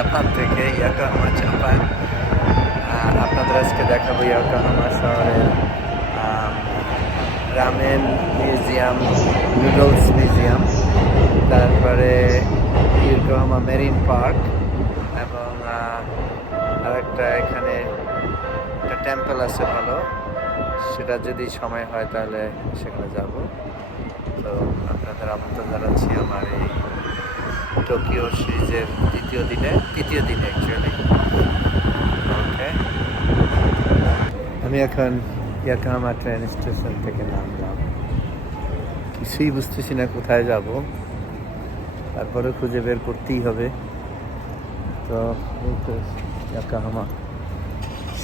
Japan থেকে ইয়াকাহামা Japan. আপনাদের আজকে দেখাবো ইয়াকাহামা শহরের আম, রামেন মিউজিয়াম নুডলস মিউজিয়াম। তারপরে ইয়োকাহামা মেরিন পার্ক এবং আরেকটা এখানে একটা টেম্পল আছে ভালো। সেটা যদি সময় হয় তাহলে সেখানে যাব। তো আপনাদের আমন্ত্রণ জানাচ্ছি আমার এই টোকিও সিরিজের দ্বিতীয় দিনে, তৃতীয় দিনে অ্যাকচুয়ালি ওকে আমি এখন ইয়াকাহামা ট্রেন স্টেশন থেকে নামলাম। কিছুই বুঝতেছি না কোথায় যাব। তারপরে খুঁজে বের করতেই হবে। তো এই তো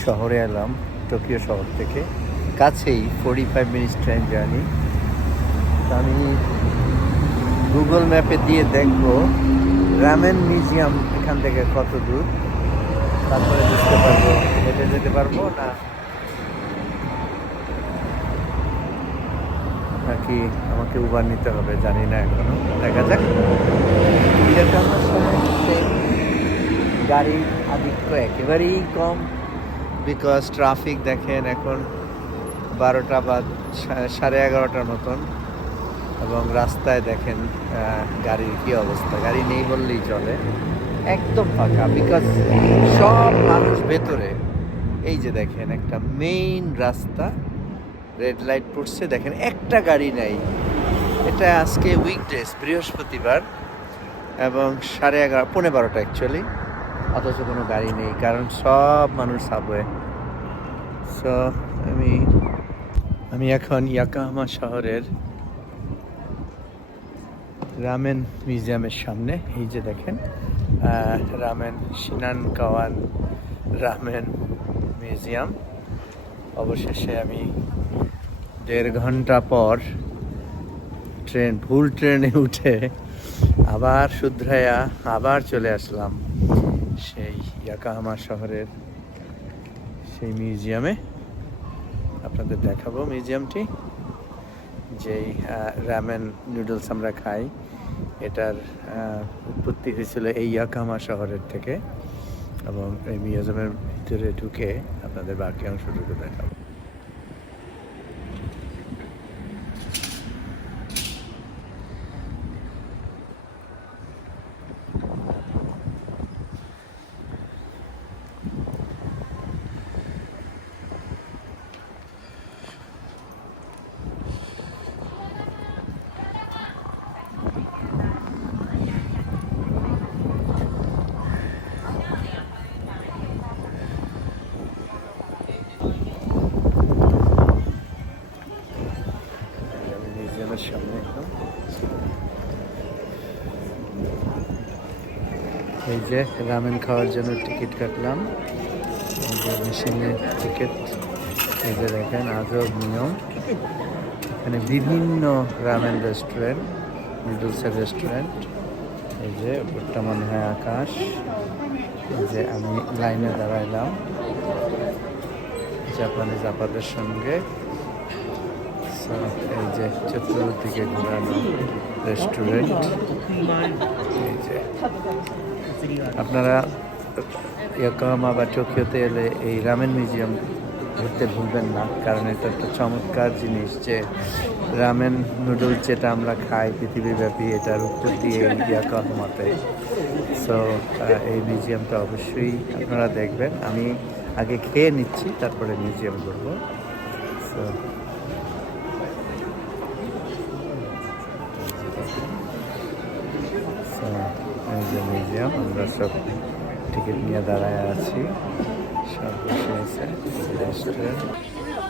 শহরে এলাম, টোকিও শহর থেকে। কাছেই forty five minutes train journey আমি গুগল ম্যাপে দিয়ে দেখব রামেন মিউজিয়াম এখান থেকে কত দূর। তারপরে বুঝতে পারব হেঁটে যেতে পারব না। নাকি আমাকে উবার নিতে হবে, জানি না এখনও। দেখা যাক। Same আধিক্য একেবারেই কম বিকজ ট্রাফিক দেখেন এখন বারোটা বা সাড়ে এগারোটার মতন। এবং রাস্তায় দেখেন গাড়ির কি অবস্থা। গাড়ি নেই বললেই চলে। একদম ফাঁকা বিকজ সব মানুষ ভেতরে, এই যে দেখেন, একটা মেইন রাস্তা রেড লাইট পড়ছে। দেখেন, একটা গাড়ি নাই। এটা আজকে উইকডেজ বৃহস্পতিবার, এবং সাড়ে এগারো, পৌনে বারোটা অ্যাকচুয়ালি অথচ কোনো গাড়ি নেই, কারণ সব মানুষ সাবওয়ে সো আমি আমি এখন ইয়াকাহামা শহরের রামেন মিউজিয়ামের সামনে, এই যে দেখেন রামেন সিনান কাওয়ান রামেন মিউজিয়াম। অবশেষে আমি দেড় ঘণ্টা পর ট্রেন, ভুল ট্রেনে উঠে আবার শুধরাইয়া আবার চলে আসলাম সেই ইয়াকাহামা শহরের সেই মিউজিয়ামে। আপনাদের দেখাবো মিউজিয়ামটি, যেই রামেন নুডলস আমরা খাই। এটার উৎপত্তি হয়েছিল এই ইয়াকামা শহরের থেকে এবং এই মিউজিয়ামের ভিতরে ঢুকে আপনাদের বাকি অংশটুকু দেখাবো। এই যে রামেন খাওয়ার জন্য টিকিট কাটলাম। মেশিনের টিকিট। এই যে দেখেন আজব নিয়ম। এখানে বিভিন্ন রামেন রেস্টুরেন্ট, নুডলসের রেস্টুরেন্ট। এই যে উপরটা মনে হয় আকাশ। এই যে আমি লাইনে দাঁড়াইলাম। জাপানিজ আপাদের সঙ্গে। এই যে চতুর্দিকে ঘোরানো রেস্টুরেন্ট। এই যে আপনারা ইয়াকামা বা টোকিওতে এলে এই রামেন মিউজিয়াম ঘুরতে ভুলবেন না, কারণ এটা একটা চমৎকার জিনিস যে রামেন নুডলস যেটা আমরা খাই পৃথিবীব্যাপী, এটার উৎপত্তি এই ইয়াকামাতে সো এই মিউজিয়ামটা অবশ্যই আপনারা দেখবেন। আমি আগে খেয়ে নিচ্ছি, তারপরে মিউজিয়াম করব সো দেখলাম আমরা সব টিকিট নিয়ে দাঁড়ায় আছি। সব বসে আছে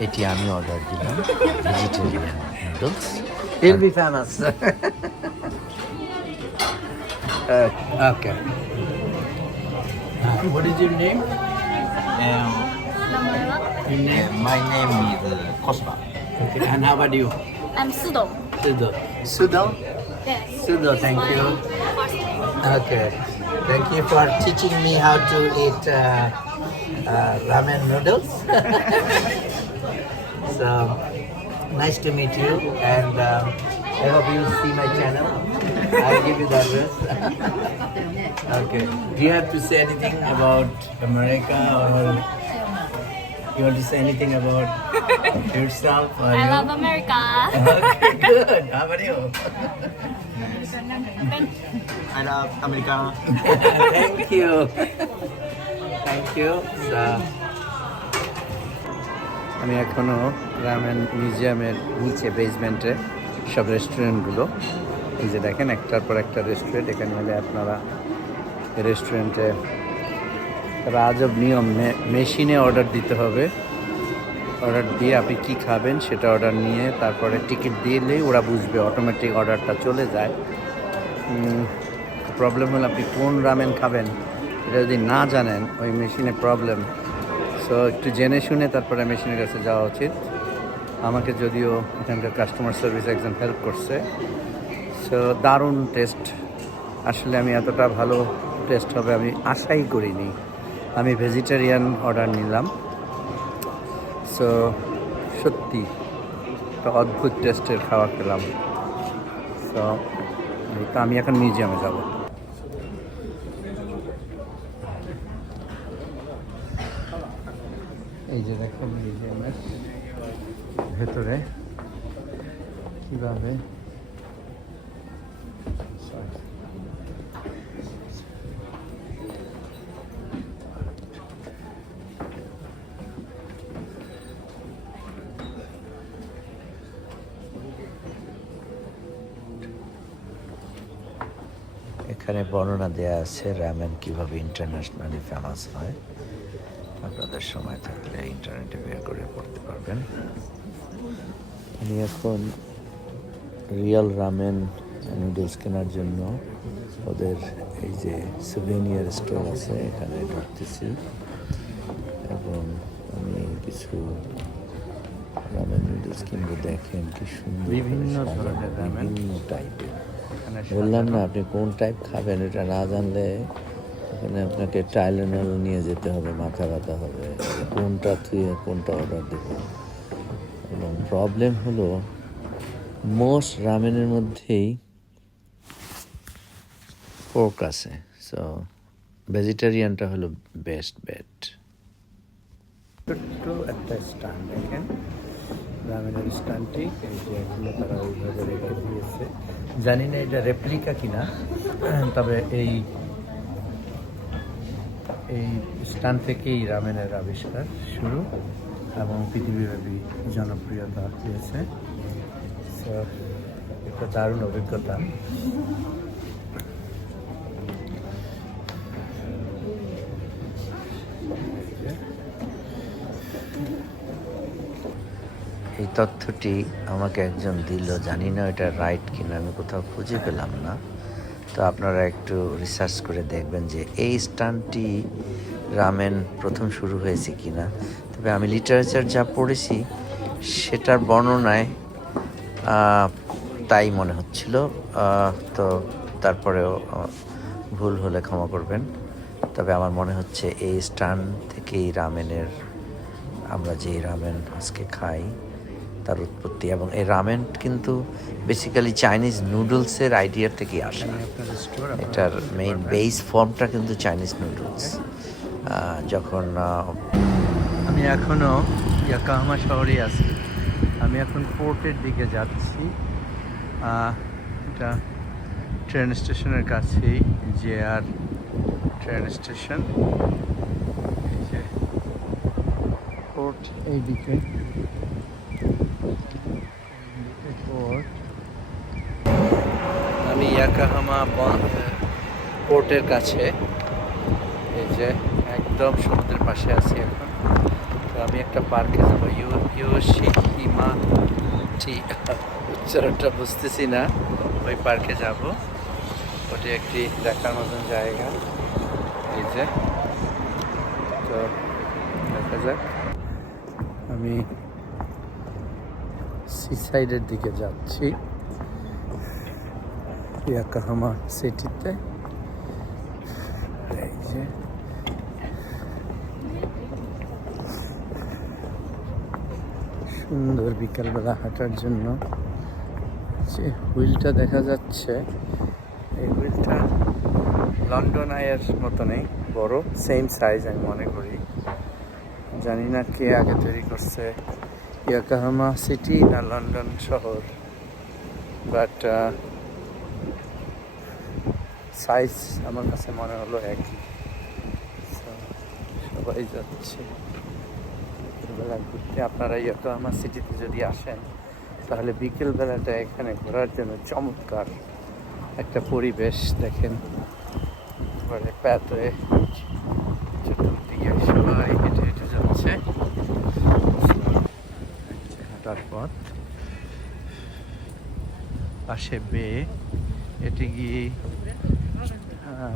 এটি আমি অর্ডার দিলাম vegetarian noodles will be famous আছে what is your my name is Kasba and how about you? I'm sudo. Sudo. Sudo? Sudo thank okay. Thank you for teaching me how to eat uh, uh, ramen noodles. so, nice to meet you. And um, I hope you see my channel. I'll give you the address. okay. Do you have to say anything about America or you want to say anything about yourself? I you? love America. Okay, good. How about you? I love America. Thank you. Thank you. So, আমি এখনও ramen মিউজিয়ামের নিচে বেসমেন্টে সব রেস্টুরেন্টগুলো এই যে দেখেন একটার পর একটা রেস্টুরেন্ট এখানে হলে আপনারা রেস্টুরেন্টে রাজব নিয়ম মে- মেশিনে অর্ডার দিতে হবে। অর্ডার দিয়ে আপনি কি খাবেন সেটা অর্ডার নিয়ে তারপরে টিকিট দিলেই ওরা বুঝবে অটোমেটিক অর্ডারটা চলে যায়। প্রবলেম হলো আপনি কোন রামেন খাবেন, এটা যদি না জানেন, ওই মেশিনে প্রবলেম সো একটু জেনে শুনে তারপরে মেশিনের কাছে যাওয়া উচিত। আমাকে যদিও এখানকার কাস্টমার সার্ভিস একজন হেল্প করছে। সো দারুণ টেস্ট আসলে আমি এতটা ভালো টেস্ট হবে আমি আশাই করিনি। আমি ভেজিটেরিয়ান অর্ডার নিলাম। সো সত্যি, একটা অদ্ভুত টেস্টের খাবার খেলাম সো তো আমি এখন মিউজিয়ামে যাব। এই যে দেখেন মিউজিয়ামের ভেতরে কীভাবে এখানে বর্ণনা দেওয়া আছে রামেন কীভাবে ইন্টারন্যাশনালি ফেমাস হয়। আপনাদের সময় থাকলে ইন্টারনেটে বের করে পড়তে পারবেন। আমি এখন রিয়েল রামেন নুডলস কেনার জন্য ওদের এই যে সুভেনিয়ার স্টোর আছে এখানে ঢুকতেছি। এবং আমি কিছু রামেন নুডলস কিনবো দেখেন কি সুন্দর বিভিন্ন ধরনের। বিভিন্ন টাইপের বললাম না আপনি কোন টাইপ খাবেন এটা না জানলে এখানে আপনাকে টাইলেনল নিয়ে যেতে হবে মাথা ব্যথা হবে। কোনটা থুয়ে কোনটা অর্ডার দেবেন এবং প্রবলেম হলো মোস্ট রামেনের মধ্যেই পোর্ক আছে। সো ভেজিটেরিয়ানটা হলো বেস্ট বেট ছোট্ট একটা স্ট্যান্ড দেখেন। রামেনের স্ট্যান্ডটি, এই এগুলো তারা ওইভাবে রেখে দিয়েছে। জানি না এটা রেপ্লিকা কিনা, তবে এই এই স্থান থেকেই রামেনের আবিষ্কার শুরু এবং পৃথিবীব্যাপী জনপ্রিয়তা পেয়েছে একটা দারুণ অভিজ্ঞতা। তথ্যটি আমাকে একজন দিল, জানি না এটা রাইট কিনা, আমি কোথাও খুঁজে পেলাম না। তো আপনারা একটু রিসার্চ করে দেখবেন যে এই স্টানটি রামেন প্রথম শুরু হয়েছে কিনা। তবে আমি লিটারেচার যা পড়েছি, সেটার বর্ণনায় তাই মনে হচ্ছিল। তো তারপরেও ভুল হলে ক্ষমা করবেন। তবে আমার মনে হচ্ছে এই স্টান থেকেই রামেনের, আমরা যে রামেন আজকে খাই তার উৎপত্তি এবং এই রামেন কিন্তু বেসিক্যালি চাইনিজ নুডলসের আইডিয়া থেকেই আসে। স্টোর এটার মেইন বেস ফর্মটা কিন্তু চাইনিজ নুডলস যখন আমি এখনও ইয়াকাহামা শহরে আছি। আমি এখন পোর্টের দিকে যাচ্ছি। এটা ট্রেন স্টেশনের কাছেই যে আর ট্রেন স্টেশন পোর্ট এইদিকে পোর্ট আমি ইয়াকাহামা পোর্টের কাছে। এই যে, একদম সমুদ্রের পাশে আছি এখন। তো আমি একটা পার্কে যাব। ইউ, ইউশিহিমা টি, উচ্চারণটা বুঝতেছি না। ওই পার্কে যাব। ওটি একটি দেখার মতন জায়গা। এই যে, তো দেখা যাক। আমি সি সাইডের দিকে যাচ্ছি। ইয়াকাহামা সিটিতে। এই সুন্দর বিকালবেলা হাঁটার জন্য। যে হুইলটা দেখা যাচ্ছে, এই হুইলটা লন্ডন আয়ের মতনই বড় সেম সাইজ আমি মনে করি। জানি না কে আগে তৈরি করছে, ইয়াকাহামা সিটি না লন্ডন শহর। বাট সাইজ আমার কাছে মনে হলো একই। সবাই যাচ্ছে। বিকেলবেলা ঘুরতে। আপনারা ইয়াকাহামা সিটিতে যদি আসেন, তাহলে বিকেলবেলাটা এখানে ঘোরার জন্য চমৎকার একটা পরিবেশ দেখেন। এবারে প্যাথওয়ে চতুর্দিকে সবাই হেঁটে হেঁটে যাচ্ছে। হাঁটার পথ। পাশে বেয়ে এটি গিয়ে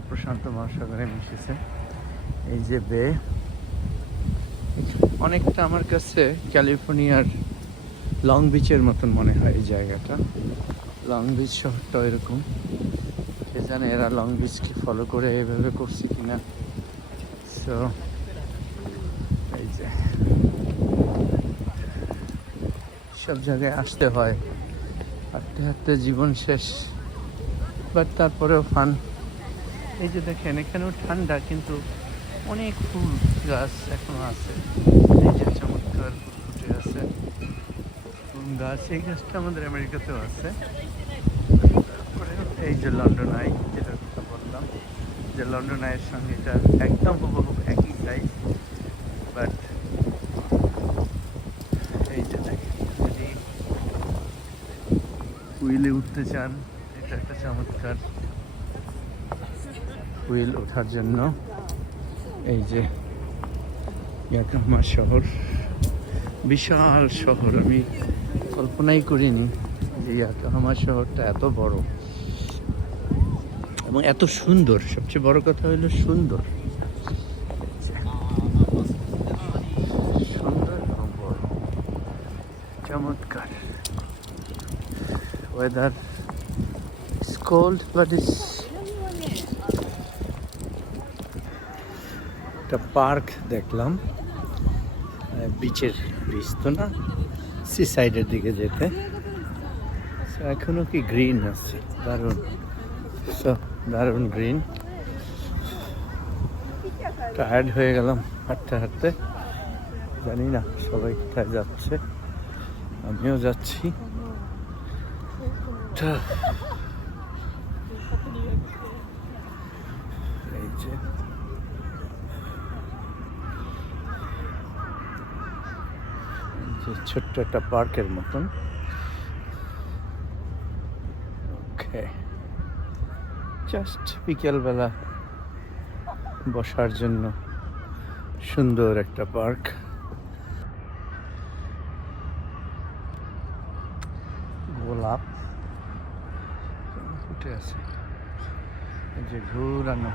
প্রশান্ত মহাসাগরে মিশেছে। এই যে বে অনেকটা আমার কাছে ক্যালিফোর্নিয়ার লং বিচের মতন মনে হয় এই জায়গাটা। লং বিচ শহরটা এরকম। কে জানে এরা লং বিচকে ফলো করে এভাবে করছে কিনা। সো এই যে সব জায়গায় আসতে হয়। হাঁটতে হাঁটতে জীবন শেষ। বাট তারপরেও ফান এই যে দেখেন, এখানেও ঠান্ডা, কিন্তু অনেক ফুল গাছ এখনও আছে। এই যে চমৎকার ফুল ফুটে আছে গাছ। এই গাছটা আমাদের আমেরিকাতেও আছে। এই যে লন্ডন আই যেটার কথা বললাম, যে লন্ডন আইয়ের সঙ্গে এটা একদম হুবহু একই সাইজ বাট এই যে দেখেন, যদি হুইলে উঠতে চান, এটা একটা চমৎকার হুইল ওঠার জন্য। এই যে ইয়াকামা শহর। বিশাল শহর, আমি কল্পনাই করিনি যে ইয়াকাহামা শহরটা এত বড়। এবং এত সুন্দর, সবচেয়ে বড় কথা হলো সুন্দর। চমৎকার। ওয়েদার কোল্ড বাট ইস একটা পার্ক দেখলাম বিচের বিচ তো না সি সাইডের দিকে যেতে। So, এখনও কি গ্রিন আছে? দারুণ। সো দারুণ গ্রিন টায়ার্ড হয়ে গেলাম হাঁটতে হাঁটতে। জানি না সবাই কোথায় যাচ্ছে। আমিও যাচ্ছি তা, এই যে এই যে ছোট্ট একটা পার্কের মতন। ওকে। জাস্ট বিকেলবেলা বসার জন্য সুন্দর একটা পার্ক। গোলাপ। ফুটে আছে। যে ঘুরানো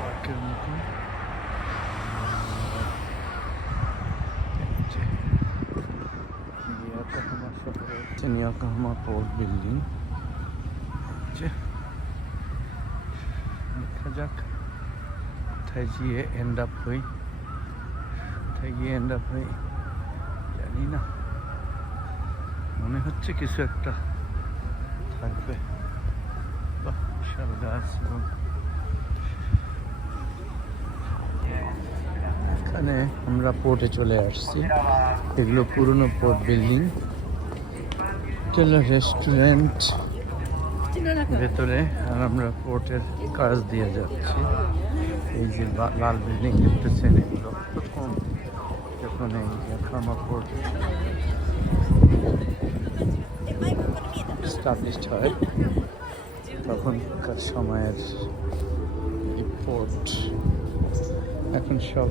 পার্কের মতন এই যে নিয়াকাহামা হচ্ছে নিয়াকাহামা পোর্ট বিল্ডিং দেখা যাক কোথায় গিয়ে এন্ড আপ হই কোথায় গিয়ে এন্ড আপ হই জানি না মনে হচ্ছে কিছু একটা থাকবে বাহ বিশাল এখানে আমরা পোর্টে চলে আসছি এগুলো পুরনো পোর্ট বিল্ডিং রেস্টুরেন্ট। ভেতরে আর আমরা পোর্টের কাজ দিয়ে যাচ্ছি। এই যে লাল বিল্ডিং দেখতেছেন এগুলো। প্রথম যখন এই খামা পোর্ট স্টাবলিশড হয় তখনকার সময়ের পোর্ট এখন সব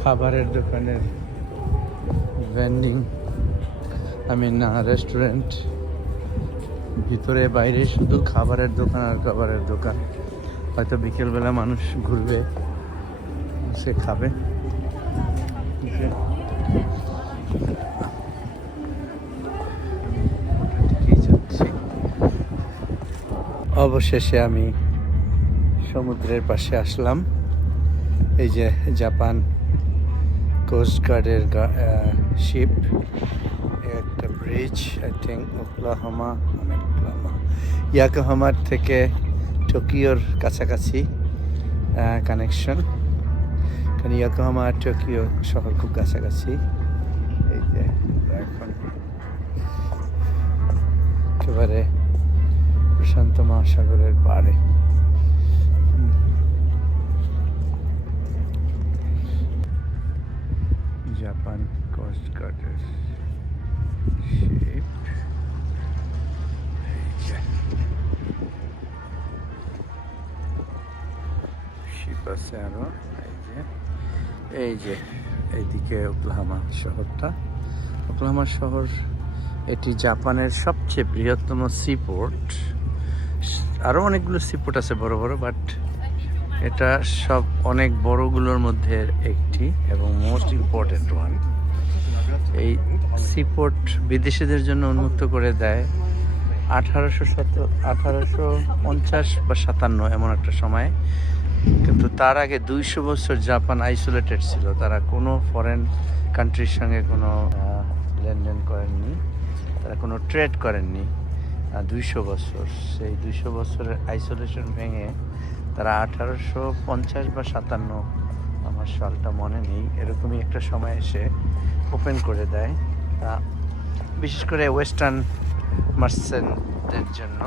খাবারের দোকানের ভেন্ডিং আমি না রেস্টুরেন্ট ভিতরে, বাইরে শুধু খাবারের দোকান আর খাবারের দোকান। হয়তো বিকেলবেলা মানুষ ঘুরবে, সে খাবে। অবশেষে আমি সমুদ্রের পাশে আসলাম। এই যে জাপান কোস্ট গার্ডের শিপ একটা ব্রিজ আই থিঙ্ক ওকলাহোমা মানে ওকলাহোমা ইয়াকোহামার থেকে টোকিওর কাছাকাছি কানেকশন কারণ ইয়াকোহামা আর টোকিও শহর খুব কাছাকাছি। এই যে এখন একেবারে প্রশান্ত মহাসাগরের পাড়ে। জাপান কোস্ট গার্ডের শিপ শিপ আছে আরও, এই যে। এই যে, এইদিকে ওকলাহামা শহরটা। ওকলাহামা শহর, এটি জাপানের সবচেয়ে বৃহত্তম সি পোর্ট আরও অনেকগুলো সি পোর্ট আছে বড় বড় বাট এটা সব অনেক বড়গুলোর মধ্যে একটি এবং মোস্ট ইম্পর্টেন্ট ওয়ান এই সিপোর্ট বিদেশিদের জন্য উন্মুক্ত করে দেয় আঠারোশো শত আঠারোশো পঞ্চাশ বা সাতান্ন এমন একটা সময়। কিন্তু তার আগে দুইশো বছর জাপান আইসোলেটেড ছিল। তারা কোনো ফরেন কান্ট্রির সঙ্গে কোনো লেনদেন করেননি। তারা কোনো ট্রেড করেননি। দুইশো বছর, সেই দুইশো বছরের আইসোলেশন ভেঙে তারা আঠারোশো পঞ্চাশ বা সাতান্ন, আমার সালটা মনে নেই, এরকমই একটা সময় এসে ওপেন করে দেয়। তা বিশেষ করে ওয়েস্টার্ন মার্সেন্টদের জন্য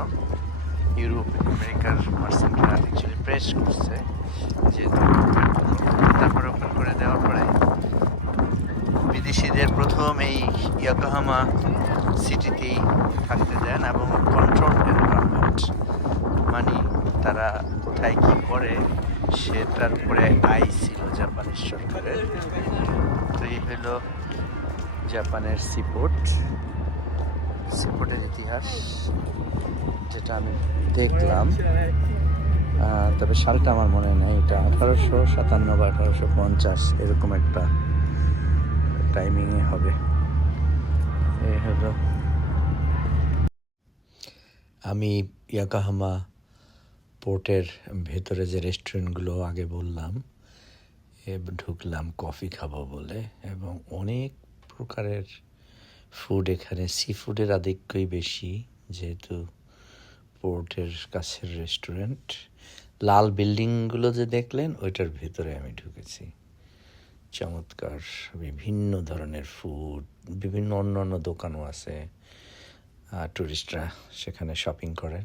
ইউরোপ আমেরিকার মার্সেন্টরা অ্যাকচুয়ালি প্রেস করছে যে তারপর ওপেন করে দেওয়ার পরে বিদেশিদের প্রথম এই ইয়াকোহামা সিটিতেই থাকতে দেন এবং কন্ট্রোল এনভায়রনমেন্ট মানে তারা করে সেটার উপরে আই ছিল জাপানের সরকারের তো এই হলো জাপানের সিপোর্ট। সিপোর্টের ইতিহাস যেটা আমি দেখলাম। তবে সালটা আমার মনে নেই। এটা আঠারোশো সাতান্ন বা আঠারোশো পঞ্চাশ এরকম একটা টাইমিংয়ে হবে। এই হলো। আমি ইয়াকাহামা পোর্টের ভেতরে যে রেস্টুরেন্টগুলো আগে বললাম, এ ঢুকলাম, কফি খাব বলে, এবং অনেক প্রকারের ফুড এখানে সি ফুডের আধিক্যই বেশি যেহেতু পোর্টের কাছের রেস্টুরেন্ট। লাল বিল্ডিংগুলো যে দেখলেন, ওইটার ভেতরে আমি ঢুকেছি। চমৎকার বিভিন্ন ধরনের ফুড বিভিন্ন অন্য অন্য দোকানও আছে। টুরিস্টরা সেখানে শপিং করেন।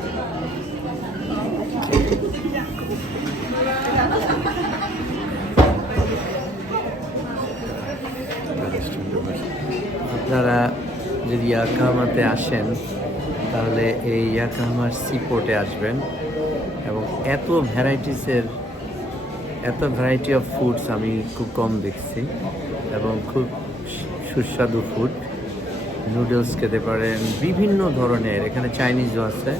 আপনারা যদি ইয়াকামাতে আসেন, তাহলে এই ইয়াকামার সি পোর্টে আসবেন এবং এত ভ্যারাইটিসের এত ভ্যারাইটি অফ ফুডস আমি খুব কম দেখছি এবং খুব সুস্বাদু ফুড নুডলস খেতে পারেন, বিভিন্ন ধরনের, এখানে চাইনিজও আছে।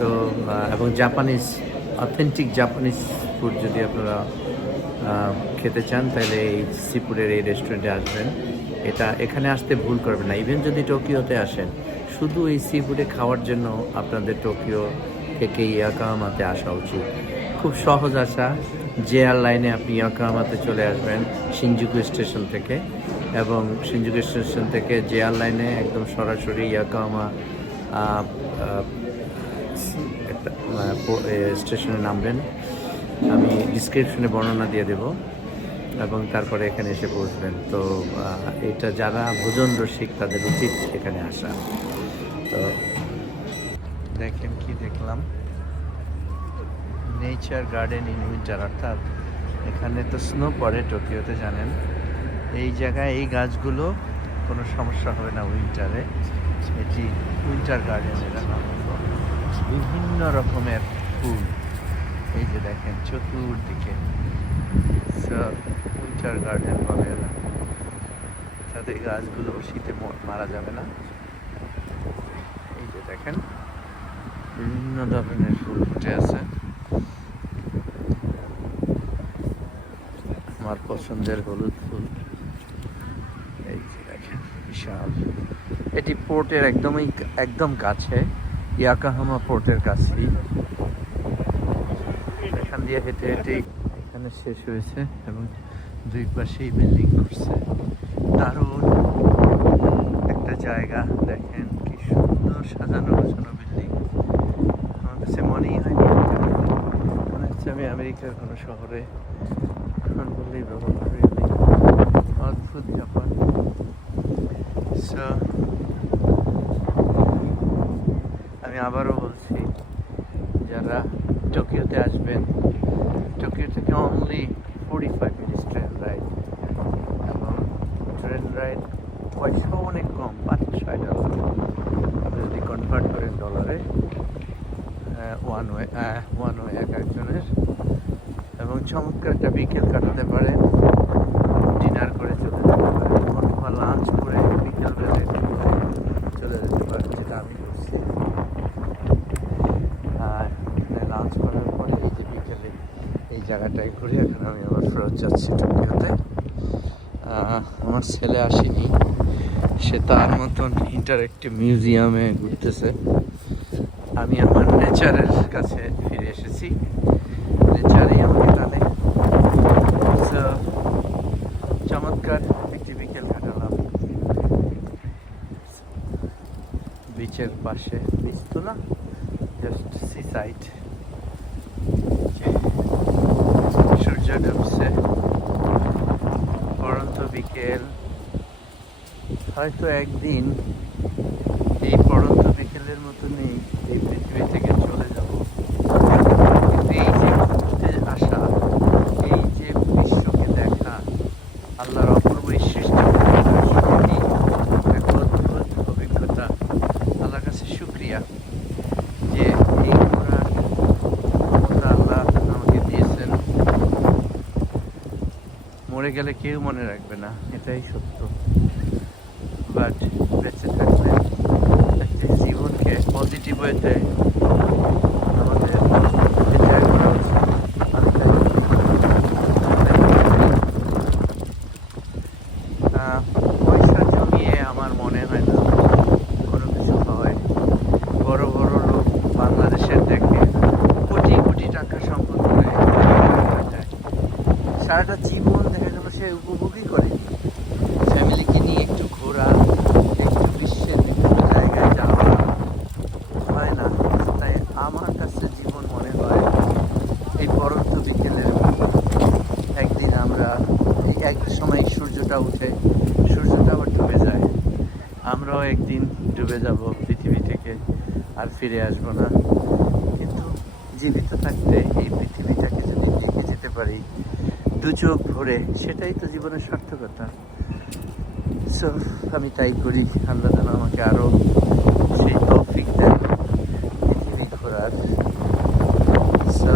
তো এবং জাপানিজ অথেন্টিক জাপানিজ ফুড যদি আপনারা খেতে চান, তাহলে এই সিপুরের এই রেস্টুরেন্টে আসবেন। এটা এখানে আসতে ভুল করবেন না। ইভেন যদি টোকিওতে আসেন, শুধু এই সি ফুডে খাওয়ার জন্য আপনাদের টোকিও থেকে ইয়াকামাতে আসা উচিত। খুব সহজ আসা জেআর লাইনে আপনি ইয়াকামাতে চলে আসবেন সিনজুকু স্টেশন থেকে। এবং সিনজুকু স্টেশন থেকে জেআর লাইনে একদম সরাসরি ইয়াকামা স্টেশনে নামবেন আমি ডিসক্রিপশনে বর্ণনা দিয়ে দেব এবং তারপরে এখানে এসে পৌঁছবেন। তো এটা যারা ভোজন রসিক, তাদের উচিত এখানে আসা। তো, দেখেন কি দেখলাম। নেচার গার্ডেন ইন উইন্টার অর্থাৎ এখানে তো স্নো পড়ে, টোকিওতে জানেন। এই জায়গায় এই গাছগুলো কোনো সমস্যা হবে না উইন্টারে এটি উইন্টার গার্ডেন এরা নাম। বিভিন্ন রকমের ফুল। এই যে দেখেন, চতুর্দিকে উইন্টার গার্ডেন বলে এরা। যাতে গাছগুলো শীতে মারা যাবে না। এই যে দেখেন, বিভিন্ন ধরনের ফুল ফুটে আছে। আমার পছন্দের হলুদ ফুল। এই যে দেখেন, বিশাল। এটি পোর্টের একদমই, একদম কাছে। ইয়াকাহামা পোর্টের কাছেই। এখান দিয়ে হেঁটে হেঁটে এখানে শেষ হয়েছে এবং দুই পাশেই বিল্ডিং করছে। দারুণ একটা জায়গা দেখেন কি সুন্দর সাজানো গোছানো বিল্ডিং। আমার কাছে মনেই হয়নি। মনে হচ্ছে আমি আমেরিকার কোনো শহরে Unbelievable, really. অদ্ভুত ব্যাপার। So, আমি আবারও বলছি যারা টোকিওতে আসবেন টোকিও থেকে only forty five minutes train ride এবং ট্রেন রাইড পয়সাও অনেক কম পাঁচ ছয় ডলার আপনি যদি কনভার্ট করেন ডলারে ওয়ান ওয়ে ওয়ান ওয়ে এক একজনের এবং চমৎকার একটা বিকেল কাটাতে পারেন ডিনার করে চলে যেতে পারেন অথবা লাঞ্চ করে বিকেল বেলা চলে যেতে পারেন যেটা আমি করছি আর লাঞ্চ করার পরে এই যে বিকেলে এই জায়গাটায় ঘুরে এখন আমি আবার ফেরত যাচ্ছি টোকিওতে আহ, আমার ছেলে আসেনি, সে তার মতন ইন্টারেক্টিভ মিউজিয়ামে ঘুরতেছে। আমি আমার নেচারের কাছে ফিরে এসেছি। নেচারই আমাকে টানে। চমৎকার একটি বিকেল কাটালাম। বিচের পাশে বিচ তো না জাস্ট সি সাইড হয়তো একদিন এই পরন্ত বিকেলের মতনই এই পৃথিবী থেকে চলে যাব। কিন্তু এই যে ঘুরতে আসা এই যে বিশ্বকে দেখা, আল্লাহর অপূর্ব এই সৃষ্টি অভিজ্ঞতা। আল্লাহর কাছে শুক্রিয়া যে এই ঘোরার ক্ষমতা আল্লাহ আমাকে দিয়েছেন। মরে গেলে কেউ মনে রাখবে না, এটাই সত্য। বাট বেঁচে থাকলে একটি জীবনকে পজিটিভ ওয়েতে আমাদের এনজয় করা উচিত আমি তাই আহ, পয়সা জমিয়ে আমার মনে হয় না কোনো কিছু হয় বড় বড় লোক বাংলাদেশের দেখে কোটি কোটি টাকা সম্পদ করে কাটায়। সারাটা জীবন দেখা গেল সে উপভোগই করে ফ্যামিলিকে নিয়ে একটু ঘোরা একটু বিশ্বের বিভিন্ন জায়গায় যাওয়া হয় না তাই আমার কাছে জীবন মনে হয় এই পরন্ত বিকেলের মতো। একদিন আমরা এই এক সময় সূর্যটা উঠে সূর্যটা আবার ডুবে যায় আমরাও একদিন ডুবে যাব পৃথিবী থেকে আর ফিরে আসব না। কিন্তু জীবিত থাকতে এই পৃথিবীটাকে যদি দেখে যেতে পারি, দু চোখ ভরে, সেটাই তো জীবনের সার্থকতা। সো আমি তাই করি। আল্লাহ যেন আমাকে আরও সেই তৌফিক দেন, পৃথিবী ঘোরার। সো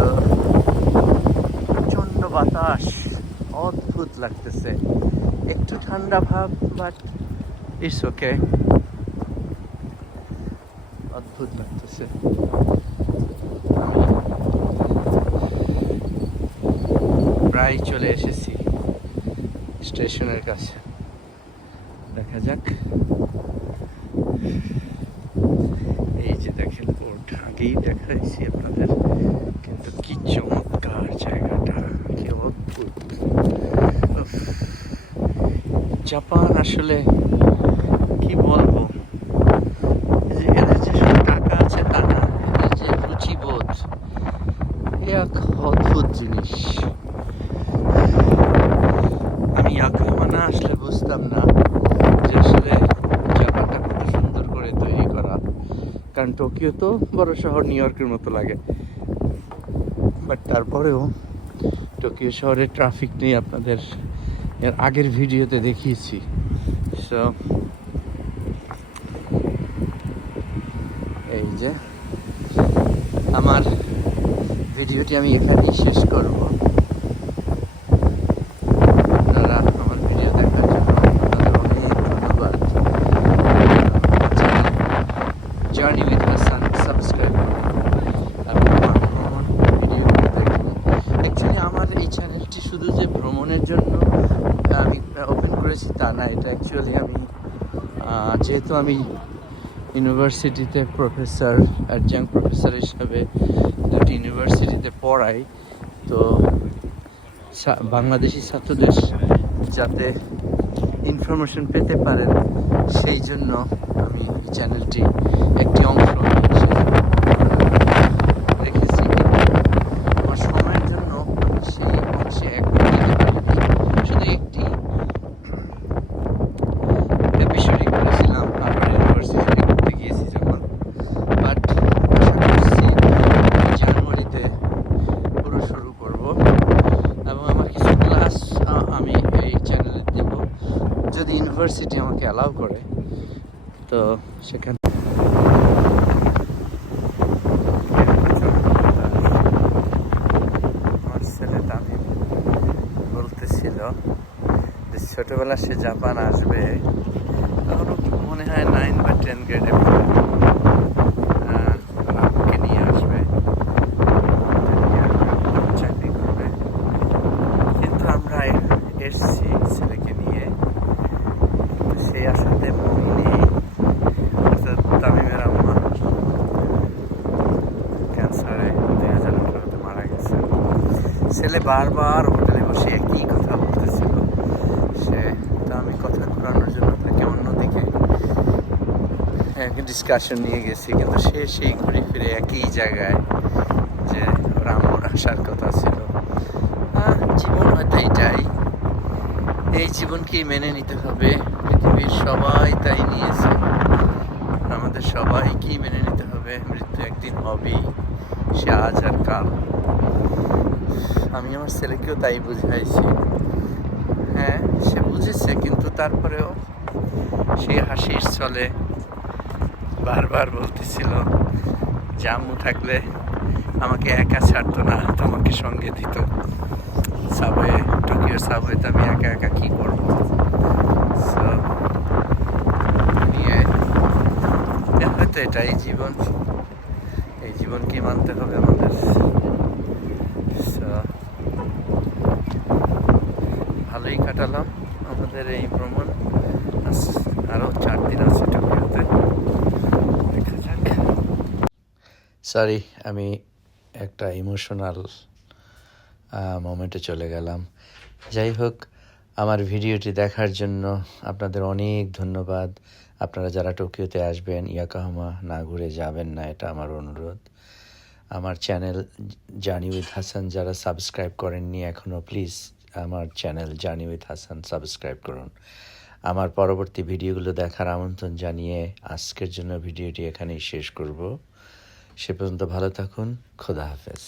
প্রচণ্ড বাতাস, অদ্ভুত লাগতেছে। একটু ঠান্ডা ভাব বাট ইটস ওকে অদ্ভুত লাগতেছে। প্রায় চলে এসেছি স্টেশনের কাছে। দেখা যাক। এই যে দেখেন পোর্ট আগেই দেখাইছি আপনাদের। কিন্তু কি চমৎকার জায়গাটা, কি অদ্ভুত। জাপান আসলে কি বলব এই যে এদের যে শুধু টাকা আছে তা না এদের যে রুচিবোধ এ এক অদ্ভুত জিনিস আমি ইয়াকামা না আসলে বুঝতাম না যে আসলে জাপানটা কত সুন্দর করে তৈরি করা কারণ টোকিও তো বড় শহর নিউ ইয়র্কের মতো লাগে। বাট তারপরেও টোকিও শহরে ট্রাফিক নেই আপনাদের এর আগের ভিডিওতে দেখিয়েছি। সো এই যে আমার ভিডিওটি আমি এখানেই শেষ করব আপনারা আমার ভিডিও দেখার জন্য আপনাদের অনেক ধন্যবাদ জার্নি উইথ অ্যাকচুয়ালি আমি আহ, যেহেতু আমি ইউনিভার্সিটিতে প্রফেসর অ্যাডজাং প্রফেসর হিসাবে দুটি ইউনিভার্সিটিতে পড়াই, তো বাংলাদেশি ছাত্রদের যাতে ইনফরমেশন পেতে পারেন, সেই জন্য আমি চ্যানেলটি একটি অংশ হিসেবে রেখেছি আমার সময়ের জন্য আমি সেই অংশে একবার দিতে পারিনি শুধু একটি এপিসোডই করেছিলাম আবার ইউনিভার্সিটিতে ঘুরতে গিয়েছি যখন বাট আশা করছি জানুয়ারিতে পুরো শুরু করব এবং আমার কিছু ক্লাস আমি এই চ্যানেলে দেব যদি ইউনিভার্সিটি আমাকে অ্যালাউ করে তো সেখানে। আমার ছেলে তামিম বলতেছিল যে ছোটবেলা সে জাপান আসবে, তখন মনে হয় নাইন বা টেন গ্রেডে আমাকে নিয়ে আসবে চাকরি করবে কিন্তু আমরা এসছি ছেলেকে নিয়ে কিন্তু সেই আশাতে মন নেই অর্থাৎ তামিমের আম্মা ক্যান্সারে দুই হাজার আঠারোতে মারা গেছে ছেলে বারবার হোটেলে বসে একই কথা বলতেছিল। সে, তো আমি কথা ঘোরানোর জন্য তাকে অন্যদিকে ডিসকাশন নিয়ে গেছি, কিন্তু সে সেই ঘুরে ফিরে একই জায়গায় যে ওর আম্মুর আসার কথা ছিল। জীবন হয়তো এটাই। এই জীবনকেই মেনে নিতে হবে। পৃথিবীর সবাই তাই নিয়েছে। আমাদের সবাইকেই মেনে নিতে হবে। মৃত্যু একদিন হবেই। সে আজ আর কাল। আমি আমার ছেলেকেও তাই বুঝাইছি। হ্যাঁ সে বুঝেছে, কিন্তু তারপরেও সে হাসির চলে বারবার বলতেছিল জাম্মু থাকলে আমাকে একা ছাড়তো না, তোমাকে সঙ্গে দিত। সাবওয়ে টোকিও সাবওয়েতে আমি একা একা কি করব? নিয়ে হয়তো এটাই জীবন। এই জীবনকে মানতে হবে আমাদের So, ভালোই কাটালাম আমাদের এই ভ্রমণ আরও চার দিন আছে টোকিওতে। দেখা যাক। সরি আমি একটা ইমোশনাল মোমেন্টে চলে গেলাম। যাই হোক, আমার ভিডিওটি দেখার জন্য আপনাদের অনেক ধন্যবাদ। আপনারা যারা টোকিওতে আসবেন, ইয়াকাহামা না ঘুরে যাবেন না, এটা আমার অনুরোধ। আমার চ্যানেল জার্নি উইথ হাসান যারা সাবস্ক্রাইব করেননি এখনও প্লিজ আমার চ্যানেল জানি উইথ হাসান সাবস্ক্রাইব করুন। আমার পরবর্তী ভিডিওগুলো দেখার আমন্ত্রণ জানিয়ে আজকের জন্য ভিডিওটি এখানেই শেষ করব। সে পর্যন্ত ভালো থাকুন, খোদা হাফেজ।